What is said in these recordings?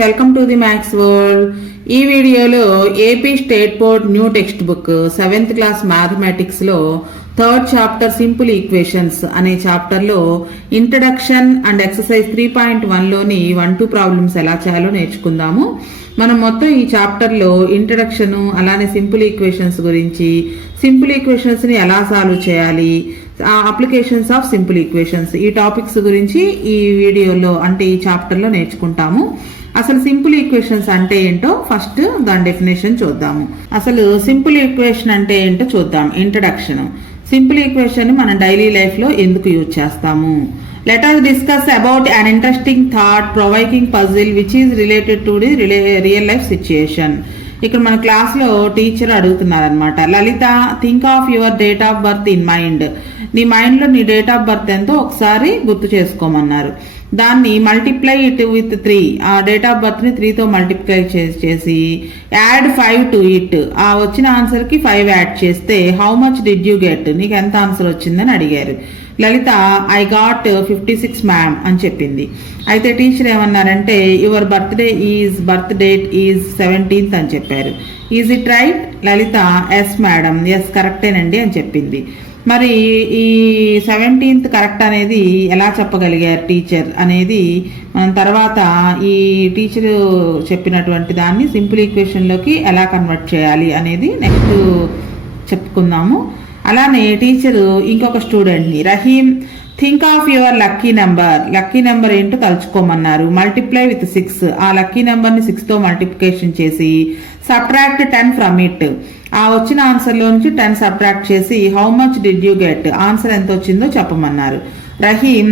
Welcome to the maths world. ఈ వీడియోలో AP state board new text book 7th class mathematics లో 3rd chapter simple equations అనే chapter లో introduction and exercise 3.1 లోని 1-2 problems ఎలా చేయాలో నేర్చుకుందాము. మనం మొత్తం ఈ చాప్టర్ లో ఇంట్రడక్షన్ అలానే సింపుల్ ఈక్వేషన్స్ గురించి, సింపుల్ ఈక్వేషన్స్ ని ఎలా సాల్వ్ చేయాలి, అప్లికేషన్స్ ఆఫ్ సింపుల్ ఈక్వేషన్స్, ఈ టాపిక్స్ గురించి ఈ వీడియోలో అంటే ఈ చాప్టర్ లో నేర్చుకుంటాము. అసలు సింపుల్ ఈక్వేషన్స్ అంటే ఏంటో ఫస్ట్ దాని డెఫినేషన్ చూద్దాము. అసలు సింపుల్ ఈక్వేషన్ అంటే ఏంటో చూద్దాం. ఇంట్రడక్షన్. సింపుల్ ఈక్వేషన్ మనం డైలీ లైఫ్ లో ఎందుకు యూజ్ చేస్తాము? Let us discuss about an interesting thought-provoking puzzle which is related to the real life situation. ఇక్కడ మన క్లాస్ లో టీచర్ అడుగుతున్నారనమాట, Lalitha think of your date of birth in mind. నీ mind లో నీ డేట్ ఆఫ్ బర్త్ ఎంతో ఒకసారి గుర్తు చేసుకోమన్నారు. దాన్ని మల్టిప్లై ఇట్ విత్ 3, ఆ డేట్ ఆఫ్ బర్త్ ని 3తో మల్టిప్లై చేసి యాడ్ 5 టు ఇట్, ఆ వచ్చిన ఆన్సర్ కి 5 యాడ్ చేస్తే how much did you get, నీకు ఎంత ఆన్సర్ వచ్చిందని అడిగారు. లలిత ఐ గాట్ 56 మ్యామ్ అని చెప్పింది. అయితే టీచర్ ఏమన్నారంటే your birth date is 17th అని చెప్పారు. Is it right? Lalitha yes madam, yes కరెక్టేనండి అని చెప్పింది. మరి ఈ 17th కరెక్ట్ అనేది ఎలా చెప్పగలిగారు టీచర్ అనేది మనం తర్వాత ఈ టీచర్ చెప్పినటువంటి దాన్ని సింపుల్ ఈక్వేషన్లోకి ఎలా కన్వర్ట్ చేయాలి అనేది నెక్స్ట్ చెప్పుకుందాము. అలానే టీచరు ఇంకొక స్టూడెంట్ని, Rahim think of your lucky number ఏంటో తలుచుకోమన్నారు. మల్టిప్లై విత్ 6, ఆ లక్కీ నెంబర్ని 6తో మల్టిప్లికేషన్ చేసి సబ్ట్రాక్ట్ 10 ఫ్రమ్ ఇట్, ఆ వచ్చిన ఆన్సర్లో నుంచి 10 సబ్ట్రాక్ట్ చేసి how much did you get, answer ఎంత వచ్చిందో చెప్పమన్నారు. రహీం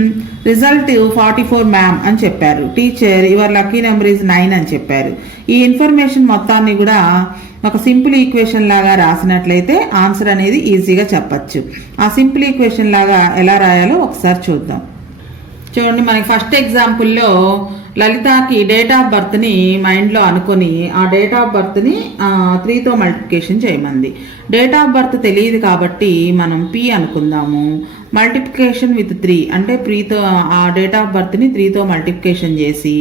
రిజల్ట్ 44 మ్యామ్ అని చెప్పారు. Teacher your lucky number is 9 అని చెప్పారు. ఈ ఇన్ఫర్మేషన్ మొత్తాన్ని కూడా ఒక సింపుల్ ఈక్వేషన్ లాగా రాసినట్లయితే ఆన్సర్ అనేది ఈజీగా చెప్పచ్చు. ఆ సింపుల్ ఈక్వేషన్ లాగా ఎలా రాయాలో ఒకసారి చూద్దాం. చూడండి, మనకి ఫస్ట్ ఎగ్జాంపుల్లో లలితకి డేట్ ఆఫ్ బర్త్ని మైండ్లో అనుకొని ఆ డేట్ ఆఫ్ బర్త్ని 3తో మల్టిప్లికేషన్ చేయమంది. డేట్ ఆఫ్ బర్త్ తెలియదు కాబట్టి మనం P అనుకుందాము. మల్టిప్లికేషన్ విత్ 3 అంటే 3తో ఆ డేట్ ఆఫ్ బర్త్ని 3తో మల్టిప్లికేషన్ చేసి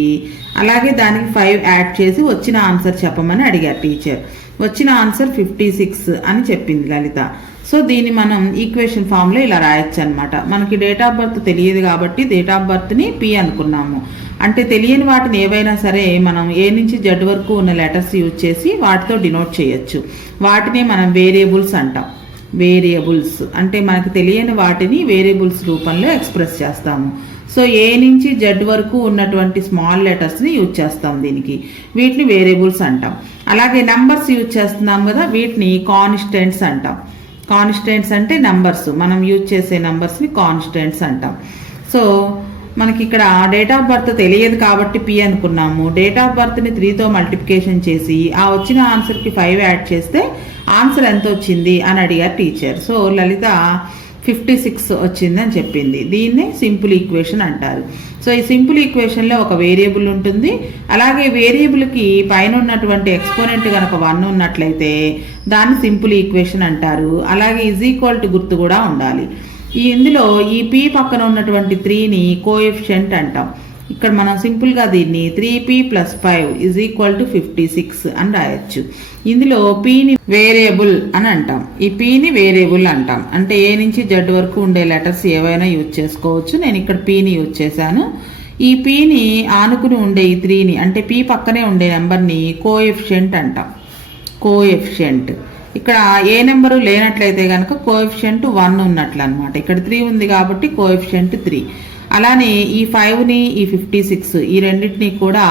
అలాగే దానికి 5 యాడ్ చేసి వచ్చిన ఆన్సర్ చెప్పమని అడిగారు టీచర్. వచ్చిన ఆన్సర్ 56 అని చెప్పింది లలిత. సో దీన్ని మనం ఈక్వేషన్ ఫామ్లో ఇలా రాయొచ్చు అనమాట. మనకి డేట్ ఆఫ్ బర్త్ తెలియదు కాబట్టి డేట్ ఆఫ్ బర్త్ని P అనుకున్నాము. అంటే తెలియని వాటిని ఏవైనా సరే మనం A నుంచి Z వరకు ఉన్న లెటర్స్ యూజ్ చేసి వాటితో డినోట్ చేయొచ్చు. వాటిని మనం వేరియబుల్స్ అంటాం. వేరియబుల్స్ అంటే మనకు తెలియని వాటిని వేరియబుల్స్ రూపంలో ఎక్స్ప్రెస్ చేస్తాము. సో A నుంచి Z వరకు ఉన్నటువంటి స్మాల్ లెటర్స్ని యూజ్ చేస్తాం దీనికి. వీటిని వేరియబుల్స్ అంటాం. అలాగే నంబర్స్ యూజ్ చేస్తున్నాం కదా, వీటిని కాన్స్టెంట్స్ అంటాం. కాన్స్టెంట్స్ అంటే నంబర్స్, మనం యూజ్ చేసే నంబర్స్ని కాన్స్టెంట్స్ అంటాం. సో మనకి ఇక్కడ డేట్ ఆఫ్ బర్త్ తెలియదు కాబట్టి P అనుకున్నాము. డేట్ ఆఫ్ బర్త్ని 3తో మల్టిప్లికేషన్ చేసి ఆ వచ్చిన ఆన్సర్కి 5 యాడ్ చేస్తే ఆన్సర్ ఎంత వచ్చింది అని అడిగారు టీచర్. సో లలిత 56 వచ్చింది అని చెప్పింది. దీన్నే సింపుల్ ఈక్వేషన్ అంటారు. సో ఈ సింపుల్ ఈక్వేషన్లో ఒక వేరియబుల్ ఉంటుంది. అలాగే వేరియబుల్కి పైన ఉన్నటువంటి ఎక్స్పోనెంట్ కనుక 1 ఉన్నట్లయితే దాన్ని సింపుల్ ఈక్వేషన్ అంటారు. అలాగే ఈజ్ ఈక్వల్ టు గుర్తు కూడా ఉండాలి. ఇందులో ఈ P పక్కన ఉన్నటువంటి 3ని కోఎఫిషియంట్ అంటాం. ఇక్కడ మనం సింపుల్గా దీన్ని 3P + 5 = 56 అని రాయొచ్చు. ఇందులో Pని వేరియబుల్ అని అంటాం. ఈ Pని వేరియబుల్ అంటాం. అంటే A నుంచి Z వరకు ఉండే లెటర్స్ ఏవైనా యూజ్ చేసుకోవచ్చు. నేను ఇక్కడ Pని యూజ్ చేశాను. ఈ Pని ఆనుకుని ఉండే ఈ 3ని అంటే P పక్కనే ఉండే నెంబర్ని కోఎఫిషియంట్ అంటాం. కోఎఫిషియంట్ ఇక్కడ ఏ నెంబరు లేనట్లయితే కనుక కోఎఫిషియంట్ 1 ఉన్నట్లు అనమాట. ఇక్కడ 3 ఉంది కాబట్టి కోఎఫిషియంట్ 3. అలానే ఈ 5ని ఈ 56 ఈ రెండింటిని కూడా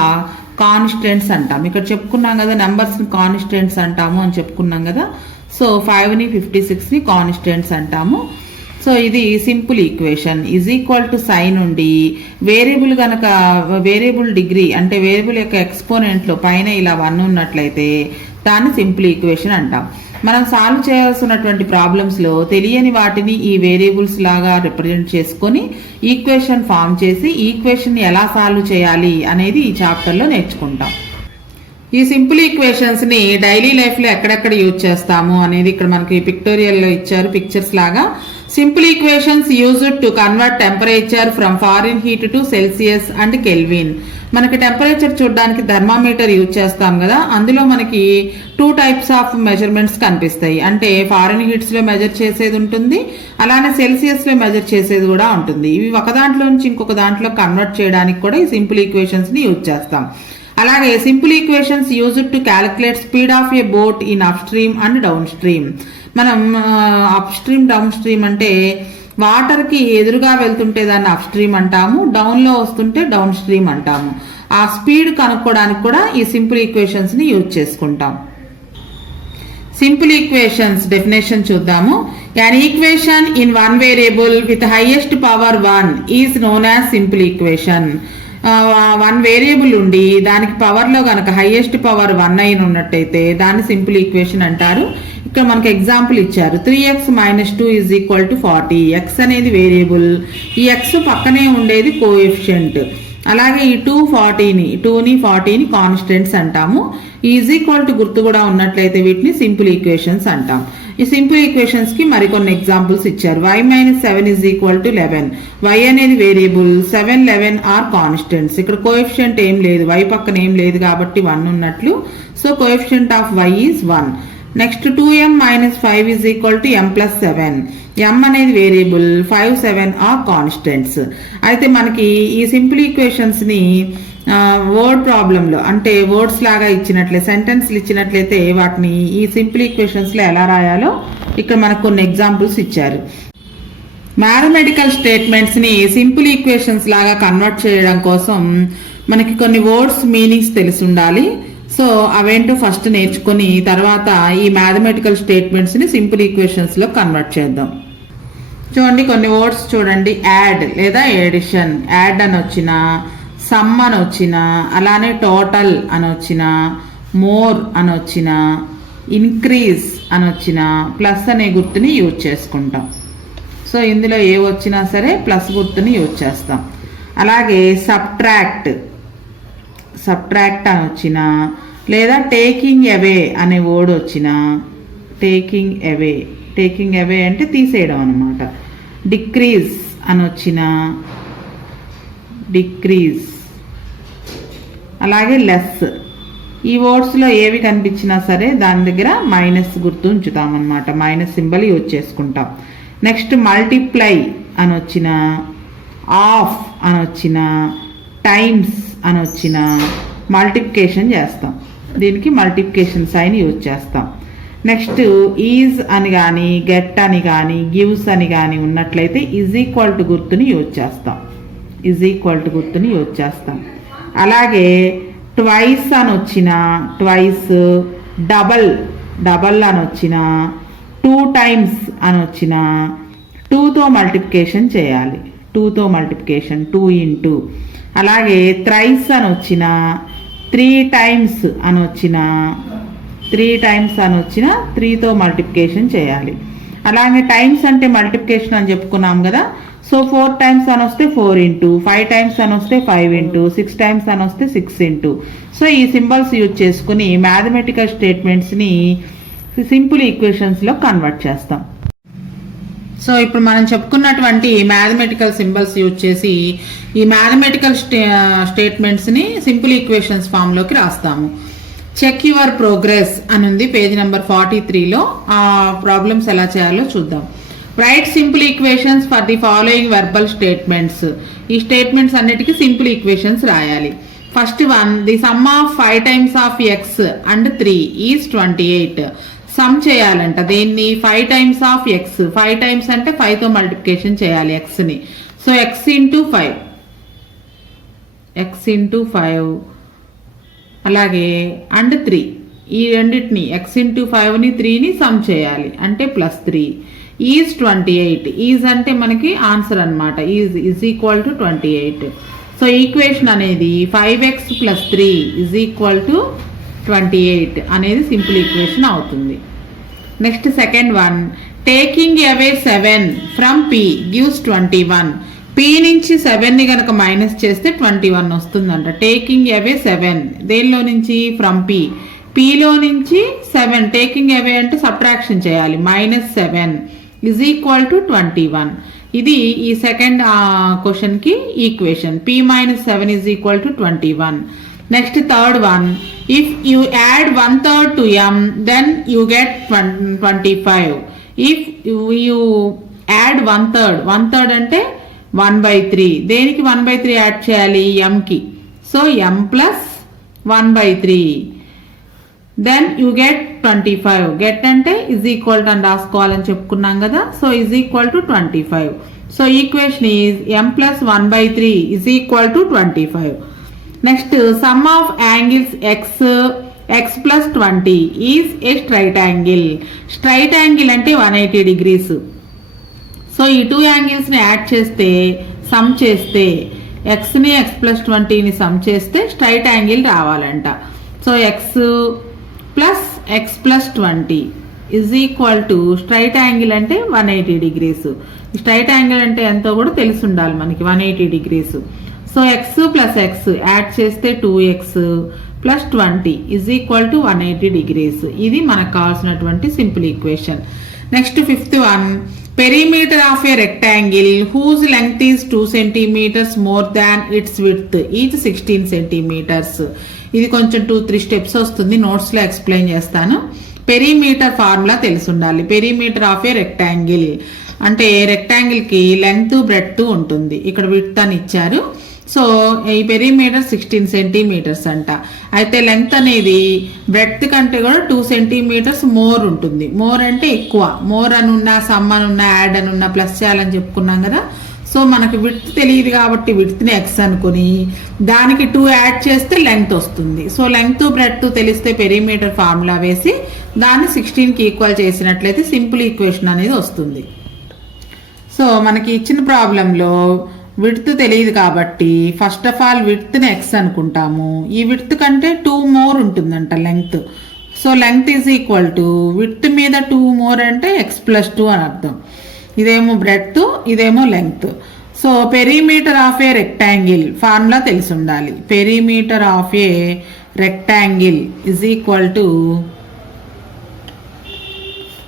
కాన్స్టెంట్స్ అంటాం. ఇక్కడ చెప్పుకున్నాం కదా నెంబర్స్ని కాన్స్టెంట్స్ అంటాము అని చెప్పుకున్నాం కదా. సో 5ని 56ని కాన్స్టెంట్స్ అంటాము. సో ఇది simple equation. Is equal to sign ఉండి వేరియబుల్ కనుక వేరియబుల్ డిగ్రీ అంటే వేరియబుల్ యొక్క ఎక్స్పోనెంట్లో పైన ఇలా 1 ఉన్నట్లయితే దాన్ని సింపుల్ ఈక్వేషన్ అంటాం. మనం సాల్వ్ చేయాల్సినటువంటి ప్రాబ్లమ్స్లో తెలియని వాటిని ఈ వేరియబుల్స్ లాగా రిప్రజెంట్ చేసుకొని ఈక్వేషన్ ఫామ్ చేసి ఈక్వేషన్ని ఎలా సాల్వ్ చేయాలి అనేది ఈ చాప్టర్లో నేర్చుకుంటాం. ఈ సింపుల్ ఈక్వేషన్స్ని డైలీ లైఫ్లో ఎక్కడెక్కడ యూజ్ చేస్తాము అనేది ఇక్కడ మనకి పిక్టోరియల్లో ఇచ్చారు పిక్చర్స్ లాగా. Simple equations used to convert temperature from foreign heat to Celsius and kelvin. మనకి టెంపరేచర్ చూడడానికి థర్మామీటర్ యూజ్ చేస్తాం కదా, అందులో మనకి 2 టైప్స్ ఆఫ్ మెజర్మెంట్స్ కనిపిస్తాయి. అంటే ఫారెన్ హీట్స్ లో మెజర్ చేసేది ఉంటుంది, అలానే సెల్సియస్ లో మెజర్ చేసేది కూడా ఉంటుంది. ఇవి ఒక దాంట్లో నుంచి ఇంకొక దాంట్లో కన్వర్ట్ చేయడానికి కూడా ఈ సింపుల్ ఈక్వేషన్స్ ని యూజ్ చేస్తాం. అలాగే simple equations used to calculate speed of a boat in up stream and down stream. మనం అప్ స్ట్రీమ్ డౌన్ స్ట్రీమ్ అంటే వాటర్ కి ఎదురుగా వెళ్తుంటే దాన్ని అప్ స్ట్రీమ్ అంటాము, డౌన్ లో వస్తుంటే డౌన్ స్ట్రీమ్ అంటాము. ఆ స్పీడ్ కనుక్కోవడానికి కూడా ఈ సింపుల్ ఈక్వేషన్స్ ని యూజ్ చేసుకుంటాం. సింపుల్ ఈక్వేషన్స్ డెఫినేషన్ చూద్దాము. an equation in one variable with highest power 1 is known as simple equation. 1 variable ఉండి దానికి పవర్ లో గనక హైయెస్ట్ పవర్ 1 అయిన ఉన్నట్టయితే దాన్ని సింపుల్ ఈక్వేషన్ అంటారు. ఇక్కడ మనకి ఎగ్జాంపుల్ ఇచ్చారు. 3x - 2 = 40. x అనేది వేరియబుల్, ఈ x పక్కనే ఉండేది కోఎఫిషియంట్. అలాగే ఈ 2ని 40ని కాన్స్టెంట్స్ అంటాము. ఈజ్ ఈక్వల్ టు గుర్తు కూడా ఉన్నట్లయితే వీటిని సింపుల్ ఈక్వేషన్స్ అంటాం. ఈ సింపుల్ ఈక్వేషన్స్ కి మరికొన్ని ఎగ్జాంపుల్స్ ఇచ్చారు. y - 7 = 11. y అనేది వేరియబుల్, 7, 11 ఆర్ కాన్స్టెంట్స్. ఇక్కడ కోఎఫిషియంట్ ఏం లేదు, y పక్కన ఏం లేదు కాబట్టి 1 ఉన్నట్లు. So coefficient of y is 1. Next 2m - 5 = m+7. m అనేది వేరియబుల్, 5, 7 ఆర్ కాన్స్టెంట్స్. అయితే మనకి ఈ సింపుల్ ఈక్వేషన్స్ ని వర్డ్ ప్రాబ్లంలో అంటే వర్డ్స్ లాగా సెంటెన్స్లు ఇచ్చినట్లయితే వాటిని ఈ సింపుల్ ఈక్వేషన్స్ లో ఎలా రాయాలో ఇక్కడ మనకు కొన్ని ఎగ్జాంపుల్స్ ఇచ్చారు. మ్యాథమెటికల్ స్టేట్మెంట్స్ ని సింపుల్ ఈక్వేషన్స్ లాగా కన్వర్ట్ చేయడం కోసం మనకి కొన్ని వర్డ్స్ మీనింగ్స్ తెలిసి ఉండాలి. సో అవేంటో ఫస్ట్ నేర్చుకుని తర్వాత ఈ మ్యాథమెటికల్ స్టేట్మెంట్స్ ని సింపుల్ ఈక్వేషన్స్ లో కన్వర్ట్ చేద్దాం. చూడండి కొన్ని వర్డ్స్ చూడండి. యాడ్ లేదా ఎడిషన్, యాడ్ అని వచ్చిన, సమ్ అని వచ్చిన, అలానే టోటల్ అని వచ్చిన, మోర్ అని వచ్చిన, ఇంక్రీజ్ అని వచ్చిన, ప్లస్ అనే గుర్తుని యూజ్ చేసుకుంటాం. సో ఇందులో ఏ వచ్చినా సరే ప్లస్ గుర్తుని యూజ్ చేస్తాం. అలాగే సబ్ట్రాక్ట్ అని వచ్చిన, లేదా టేకింగ్ అవే అనే వర్డ్ వచ్చిన, టేకింగ్ అవే అంటే తీసేయడం అనమాట. డిక్రీజ్ అని వచ్చిన, డిక్రీజ్. అలాగే లెస్. ఈ వర్డ్స్లో ఏవి కనిపించినా సరే దాని దగ్గర మైనస్ గుర్తు ఉంచుతాం అనమాట, మైనస్ సింబల్ యూజ్ చేసుకుంటాం. నెక్స్ట్ మల్టిప్లై అని వచ్చిన, ఆఫ్ అని వచ్చిన, టైమ్స్ అని వచ్చిన మల్టిప్లికేషన్ చేస్తాం. దీనికి మల్టిప్లికేషన్ సైన్ యూజ్ చేస్తాం. నెక్స్ట్ ఈజ్ అని కానీ, గెట్ అని కానీ, గివ్స్ అని కానీ ఉన్నట్లయితే ఈజ్ ఈక్వల్ టు గుర్తుని యూజ్ చేస్తాం. అలాగే ట్వైస్ అని వచ్చిన, ట్వైస్, డబల్ అని వచ్చిన, 2 టైమ్స్ అని వచ్చిన, 2తో మల్టిప్లికేషన్ చేయాలి. 2 ఇంటూ. అలాగే థ్రైస్ అని వచ్చిన, 3 టైమ్స్ అని వచ్చిన, 3తో మల్టిప్లికేషన్ చేయాలి. అలాగే టైమ్స్ అంటే మల్టిప్లికేషన్ అని చెప్పుకున్నాం కదా. సో 4 టైమ్స్ అని వస్తే 4 ఇంటూ, 5 టైమ్స్ అని వస్తే 5 ఇంటూ, 6 టైమ్స్ అని వస్తే 6 ఇంటూ. సో ఈ సింబల్స్ యూజ్ చేసుకుని మ్యాథమెటికల్ స్టేట్మెంట్స్ని సింపుల్ ఈక్వేషన్స్లో కన్వర్ట్ చేస్తాం. సో ఇప్పుడు మనం చెప్పుకున్నటువంటి మ్యాథమెటికల్ సింబల్స్ యూజ్ చేసి ఈ మ్యాథమెటికల్ స్టేట్మెంట్స్ని సింపుల్ ఈక్వేషన్స్ ఫామ్లోకి రాస్తాము. చెక్ యువర్ ప్రోగ్రెస్ అని ఉంది పేజ్ నెంబర్ 43లో. ఆ ప్రాబ్లమ్స్ ఎలా చేయాలో చూద్దాం. Right simple equations for the following verbal statements. ఈ స్టేట్మెంట్స్ అన్నిటికీ సింపుల్ ఈక్వేషన్స్ రాయాలి. First one, the some of 5 times of X and 3 is 28. Some చేయాలంట దీన్ని 5 టైమ్స్ ఆఫ్ ఎక్స్. 5 టైమ్స్ అంటే 5తో మల్టిప్లికేషన్ చేయాలి ఎక్స్ని. సో ఎక్స్ ఇంటూ 5 అలాగే అండ్ 3, ఈ రెండింటిని ఎక్స్ ఇంటూ 5ని 3ని సమ్ చేయాలి అంటే +3 ఈజ్ 28. ఈజ్ అంటే మనకి ఆన్సర్ అనమాట. Is equal to 28. So equation అనేది 5x + 3 = 28 అనేది సింపుల్ ఈక్వేషన్ అవుతుంది. Next second one, taking away 7 from p gives 21. p నుంచి 7ని కనుక మైనస్ చేస్తే 21 వస్తుందంట. టేకింగ్ అవే 7 దేనిలో నుంచి? ఫ్రమ్ pలో నుంచి 7 టేకింగ్ అవే అంటే సబ్ట్రాక్షన్ చేయాలి. -7 = 21. ఇది ఈ సెకండ్ క్వశ్చన్కి equation. p-7 is equal to 21. Next third one, if you add 1/3 to m then you get 25. If you add 1/3 అంటే 1/3. దేనికి 1/3 యాడ్ చేయాలి? mకి. So m plus 1/3 then you get 25. Get అంటే ఇజ్ ఈక్వల్ టు అని రాసుకోవాలని చెప్పుకున్నాం కదా. So is equal to 25. So equation is m plus 1/3 is equal to 25. Next sum of angles x plus 20 is a straight angle. Straight angle అంటే 180 degrees. So ఈ two యాంగిల్స్ని add చేస్తే sum చేస్తే ఎక్స్ని x ప్లస్ 20ని sum చేస్తే straight angle రావాలంట. So x plus 20 is equal to straight angle అంటే 180 degrees. స్ట్రైట్ యాంగిల్ అంటే ఎంతో కూడా తెలిసి ఉండాలి మనకి, 180 degrees. So x plus x add చేస్తే 2x plus 20 is equal to 180 degrees. ఇది మనకు కావాల్సినటువంటి simple equation. Next fifth one, perimeter of a rectangle whose length is 2 centimeters more than its width is 16 centimeters. ఇది కొంచెం 2-3 steps వస్తుంది, నోట్స్లో explain చేస్తాను. Perimeter formula తెలిసి ఉండాలి. పెరిమీటర్ ఆఫ్ ఏ రెక్టాంగిల్ అంటే రెక్టాంగిల్కి లెంగ్త్ బ్రెడ్త్ ఉంటుంది. ఇక్కడ విడ్త్ అని ఇచ్చారు. సో ఈ పెరిమీటర్ 16 centimeters అంట. అయితే లెంగ్త్ అనేది బ్రెడ్త్ కంటే కూడా 2 centimeters మోర్ ఉంటుంది. మోర్ అంటే ఎక్కువ. మోర్ అని ఉన్నా, సమ్ అని ఉన్నా, యాడ్ అని ఉన్నా, ప్లస్ చేయాలని చెప్పుకున్నాం కదా. సో మనకు విడ్త్ తెలియదు కాబట్టి విడ్త్ని ఎక్స్ అనుకుని దానికి 2 యాడ్ చేస్తే లెంగ్త్ వస్తుంది. సో లెంగ్త్ బ్రెడ్త్ తెలిస్తే పెరిమీటర్ ఫార్ములా వేసి దాన్ని 16కి ఈక్వల్ చేసినట్లయితే సింపుల్ ఈక్వేషన్ అనేది వస్తుంది. సో మనకి ఇచ్చిన ప్రాబ్లంలో విడ్త్ తెలియదు కాబట్టి ఫస్ట్ ఆఫ్ ఆల్ విడ్త్ని ఎక్స్ అనుకుంటాము. ఈ విడ్త్ కంటే 2 మోర్ ఉంటుందంట length. So length is equal to width మీద 2 మోర్ అంటే x ప్లస్ 2 అని అర్థం. ఇదేమో బ్రెడ్త్, ఇదేమో length. So perimeter of a rectangle formula తెలిసి ఉండాలి. Perimeter of a rectangle is equal to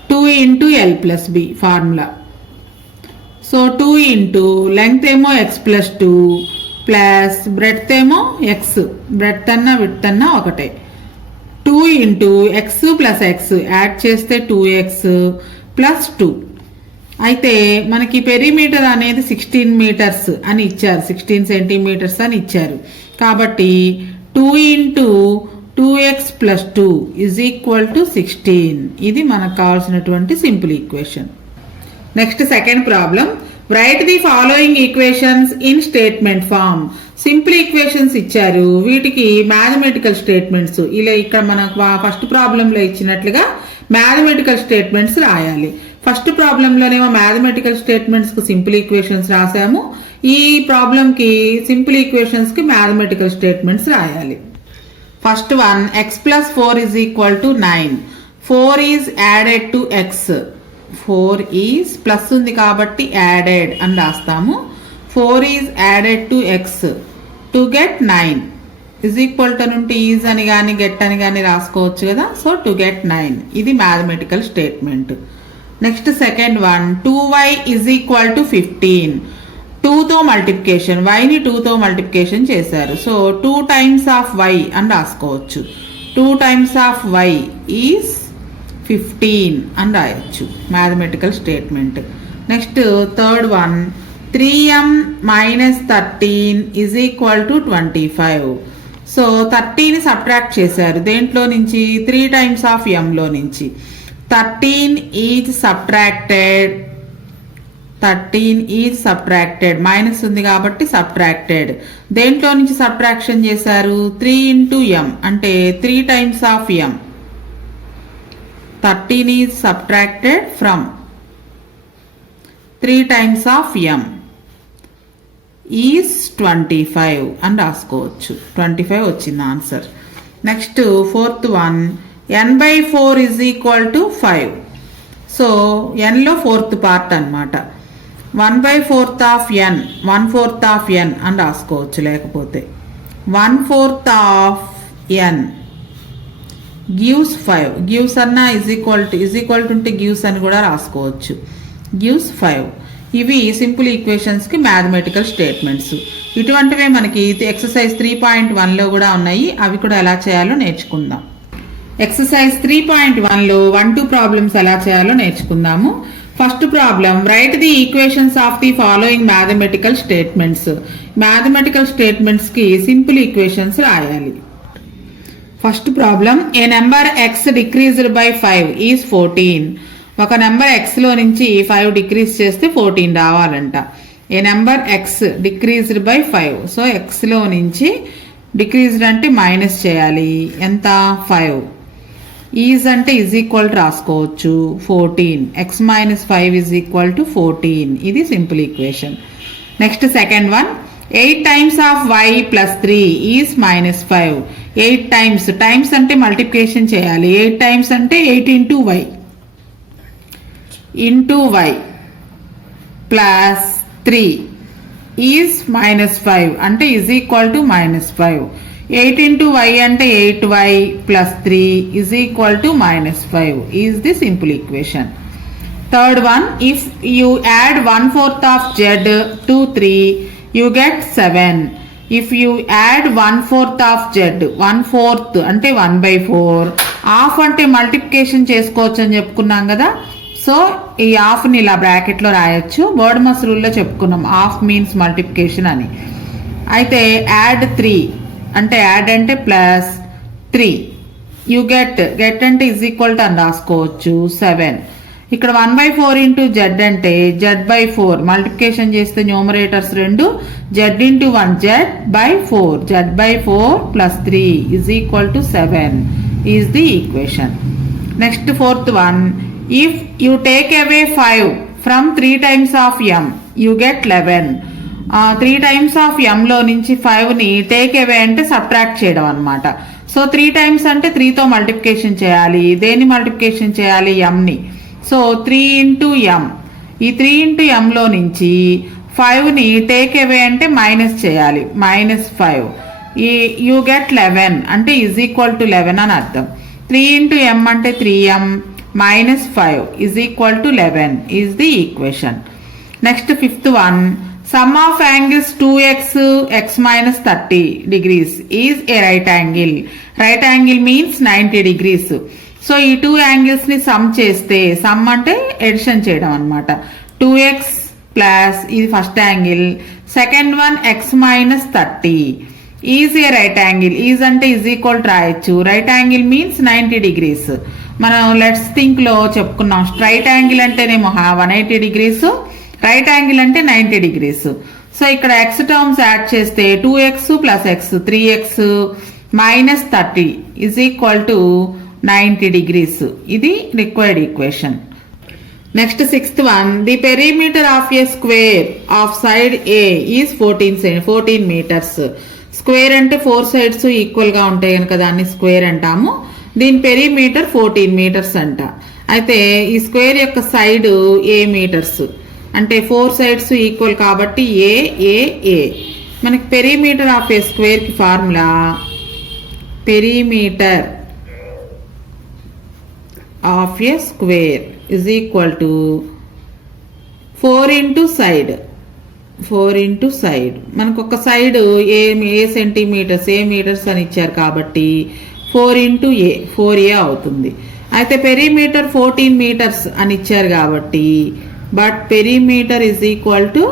2 into l plus b formula. So 2 into length ఏమో x plus 2 plus breadth ఏమో x. బ్రెడ్త్ అన్నా width అన్నా ఒకటే. 2 into x plus x add చేస్తే 2x plus 2. అయితే మనకి పెరిమీటర్ అనేది 16 meters అని ఇచ్చారు, 16 centimeters అని ఇచ్చారు. కాబట్టి 2 into 2x plus 2 is equal to 16. ఇది మనకు కావాల్సినటువంటి simple equation. Next second problem, write the following equations in statement form. Simple equations ఇచ్చారు, వీటికి మ్యాథమెటికల్ స్టేట్మెంట్స్ ఇలా ఇక్కడ మనకు ఫస్ట్ ప్రాబ్లంలో ఇచ్చినట్లుగా మ్యాథమెటికల్ స్టేట్మెంట్స్ రాయాలి. ఫస్ట్ ప్రాబ్లంలోనేమో మ్యాథమెటికల్ స్టేట్మెంట్స్కి సింపుల్ ఈక్వేషన్స్ రాసాము. ఈ ప్రాబ్లంకి సింపుల్ ఈక్వేషన్స్కి మ్యాథమెటికల్ స్టేట్మెంట్స్ రాయాలి. First one, x plus 4 is equal to 9. 4 is added to x. 4 is plus ఉంది కాబట్టి యాడెడ్ అని రాస్తాము. 4 is added to x to get 9 is equal to నుండి ఈజ్ అని కానీ గెట్ అని కానీ రాసుకోవచ్చు కదా. సో టు గెట్ 9 ఇది mathematical statement. Next second one, 2y is equal to 15. 2తో మల్టిప్లికేషన్, వైని 2తో మల్టిప్లికేషన్ చేశారు. సో 2 times ఆఫ్ y అని రాసుకోవచ్చు. 2 times ఆఫ్ y ఈజ్ 15 అని రాయొచ్చు, mathematical statement. Next third one, 3m minus 13 is equal to 25. So 30ని subtract చేశారు దేంట్లో నుంచి, 3 times ఆఫ్ mలో నుంచి. 13 is subtracted, 13 is subtracted, minus ఉంది కాబట్టి సబ్ట్రాక్టెడ్. దేంట్లో నుంచి సబ్ట్రాక్షన్ చేశారు, 3 into m అంటే 3 times of m. 13 is subtracted from 3 times of m is 25 అని రాసుకోవచ్చు. 25 వచ్చింది answer. Next fourth one, n/4 is equal to 5. So nలో ఫోర్త్ పార్ట్ అనమాట. 1/4 ఆఫ్ n, 1/4 ఆఫ్ n అని రాసుకోవచ్చు. లేకపోతే 1/4 ఆఫ్ n గివ్స్ 5. గివ్స్ అన్న ఈజ్ ఈక్వల్ టు ఉంటే గివ్స్ అని కూడా రాసుకోవచ్చు. గివ్స్ 5. ఇవి సింపుల్ ఈక్వేషన్స్కి మ్యాథమెటికల్ స్టేట్మెంట్స్. ఇటువంటివే మనకి ఎక్సర్సైజ్ 3.1లో కూడా ఉన్నాయి. అవి కూడా ఎలా చేయాలో నేర్చుకుందాం. ఎక్సర్సైజ్ 3.1లో 1-2 ప్రాబ్లమ్స్ ఎలా చేయాలో నేర్చుకుందాము. First problem, write the equations of the following mathematical statements. Mathematical స్టేట్మెంట్స్కి సింపుల్ ఈక్వేషన్స్ రాయాలి. First problem, a number x decreased by 5 is 14. ఒక నెంబర్ ఎక్స్లో నుంచి 5 డిక్రీజ్ చేస్తే 14 రావాలంట. A number x decreased by 5. So ఎక్స్లో నుంచి డిక్రీజ్డ్ అంటే మైనస్ చేయాలి. ఎంత? 5. ఈజ్ అంటే ఈజ్ ఈక్వల్ రాసుకోవచ్చు 14. X minus 5 is equal to 14. ఇది simple equation. Next second one, 8 times of y plus 3 is minus 5. 8 times అంటే మల్టిప్లికేషన్ చేయాలి. 8 టైమ్స్ అంటే 8 into y plus 3 is minus 5 అంటే is equal to minus 5. 8 into y అంటే 8y plus 3 is equal to minus 5 is the simple equation. Third one, if you add 1/4 of z to 3 you get 7. If you add 1/4 of z, 1/4 అంటే 1/4, half అంటే multiplication చేసుకోవచ్చు అని చెప్పుకున్నాం కదా. So ఈ హాఫ్ని ఇలా బ్రాకెట్లో రాయొచ్చు. వర్డ్ మస్ రూల్లో చెప్పుకున్నాం హాఫ్ మీన్స్ మల్టిప్లికేషన్ అని. అయితే యాడ్ 3 అంటే యాడ్ అంటే ప్లస్ 3, యూ గెట్ అంటే ఈజ్ ఈక్వల్ టు అని రాసుకోవచ్చు 7. ఇక్కడ 1/4 ఇంటూ జెడ్ అంటే z/4 మల్టిప్లికేషన్ చేస్తే numerators 2, z into 1 z/4, z/4 plus 3 is equal to 7 is the equation. Next fourth one, if you take away 5 from 3 times of m you get 11. 3 times of ఎంలో నుంచి 5ని take away అంటే subtract చేయడం అనమాట. So 3 times అంటే 3తో multiplication చేయాలి. దేన్ని multiplication చేయాలి? ఎంని. సో 3 ఇంటూ ఎం. ఈ 3 ఇంటూ ఎంలో నుంచి 5ని టేక్ అవే అంటే మైనస్ చేయాలి. -5. ఈ యూ గెట్ 11 అంటే ఈజ్ ఈక్వల్ టు 11 అని అర్థం. 3 ఇంటూ ఎం అంటే 3m -5 is equal to 11 is the equation. Next fifth one, sum of angles 2x x minus 30 degrees is a right angle. Right angle means 90 degrees. So ఈ 2 angles ని some చేస్తే, some అంటే edition చేయడం అనమాట. 2x plus ఇది first angle, second one x minus 30 is a right angle. Is అంటే is equal రాయొచ్చు. Right angle means 90 degrees. మనం లెట్స్ థింక్ లో చెప్పుకున్నాం. స్ట్రైట్ యాంగిల్ అంటేనేమో 180 degrees, రైట్ యాంగిల్ అంటే 90 degrees. సో ఇక్కడ ఎక్స్ టర్మ్స్ యాడ్ చేస్తే 2x plus X 3x minus 30 is equal to 90 degrees. ఇది required equation. Next sixth one, the perimeter of A square of side A is 14 meters. Square అంటే 4 sides equal గా ఉంటాయి కనుక దాన్ని square అంటాము. దీని perimeter 14 meters అంట. అయితే ఈ స్క్వేర్ యొక్క సైడ్ ఏ మీటర్స్ అంటే 4 sides ఈక్వల్ కాబట్టి ఏ. మనకి పెరిమీటర్ ఆఫ్ ఏ స్క్వేర్ కి formula, perimeter of A square is equal to 4 into side. మనకు ఒక సైడ్ ఏ సెంటీమీటర్స్ ఏ మీటర్స్ అని ఇచ్చారు కాబట్టి 4 ఇంటూ ఏ 4a అవుతుంది. అయితే పెరిమీటర్ 14 meters అని ఇచ్చారు కాబట్టి but perimeter is equal to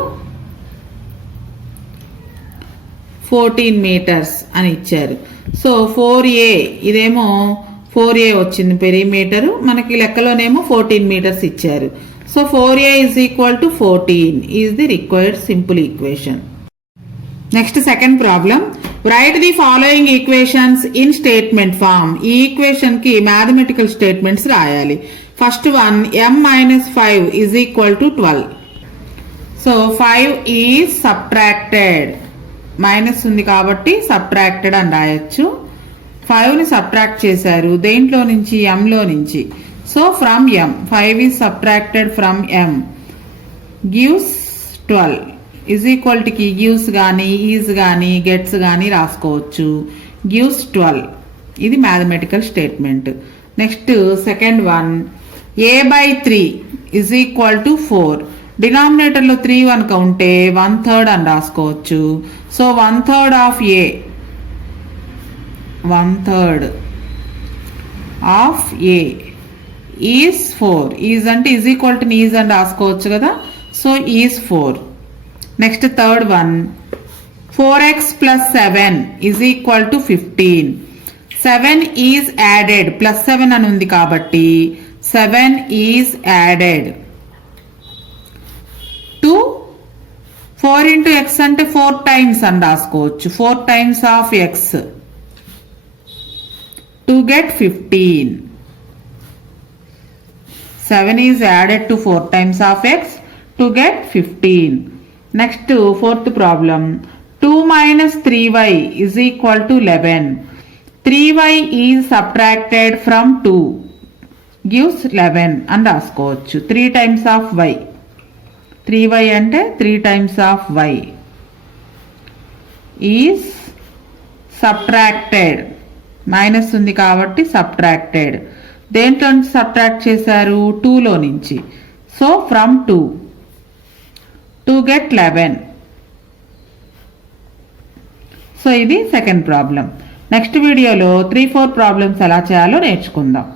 14 meters అని ఇచ్చారు. సో 4a, ఇదేమో 4a వచ్చింది పెరిమీటర్, మనకి లెక్కలోనేమో 14 meters ఇచ్చారు. So 4a is equal to 14 is the required simple equation. Next second problem, write the following equations in statement form. ఈ equation కి mathematical statements రాయాలి. First one, m-5 is equal to 12. So 5 is subtracted, minus ఉంది కాబట్టి subtracted అని రాయొచ్చు. 5ని subtract చేశారు దేంట్లో నుంచి? ఎంలో నుంచి. So from m 5 is subtracted from m gives 12 is equal to కి గివ్స్ కానీ ఈజ్ కానీ గెట్స్ కానీ రాసుకోవచ్చు. గివ్స్ 12. ఇది mathematical statement. Next second one, a/3 is equal to 4. డినామినేటర్లో 3 కనుక ఉంటే 1/3 అని రాసుకోవచ్చు. So 1/3 of A, 1/3 of A is 4. Is అంటే ఈజ్ ఈక్వల్ టు ఈజ్ అని రాసుకోవచ్చు కదా. So is 4. Next third one, 4x plus 7 is equal to 15. 7 is added, plus 7 అని ఉంది కాబట్టి 7 is added to 4 into x అంటే 4 times అని రాసుకోవచ్చు. 4 times of x to get 15. 7 is added to 4 times of x to get 15. Next, fourth problem. 2 minus 3y is equal to 11. 3y is subtracted from 2 gives 11 అని రాసుకోవచ్చు. 3 times of y. 3y అంటే 3 times of y is subtracted. Minus ఉంది కాబట్టి subtracted. దేంట్లో నుంచి subtract చేశారు? 2లో నుంచి. So from 2 to get 11. So ఇది సెకండ్ ప్రాబ్లం. నెక్స్ట్ వీడియోలో 3-4 ప్రాబ్లమ్స్ ఎలా చేయాలో నేర్చుకుందాం.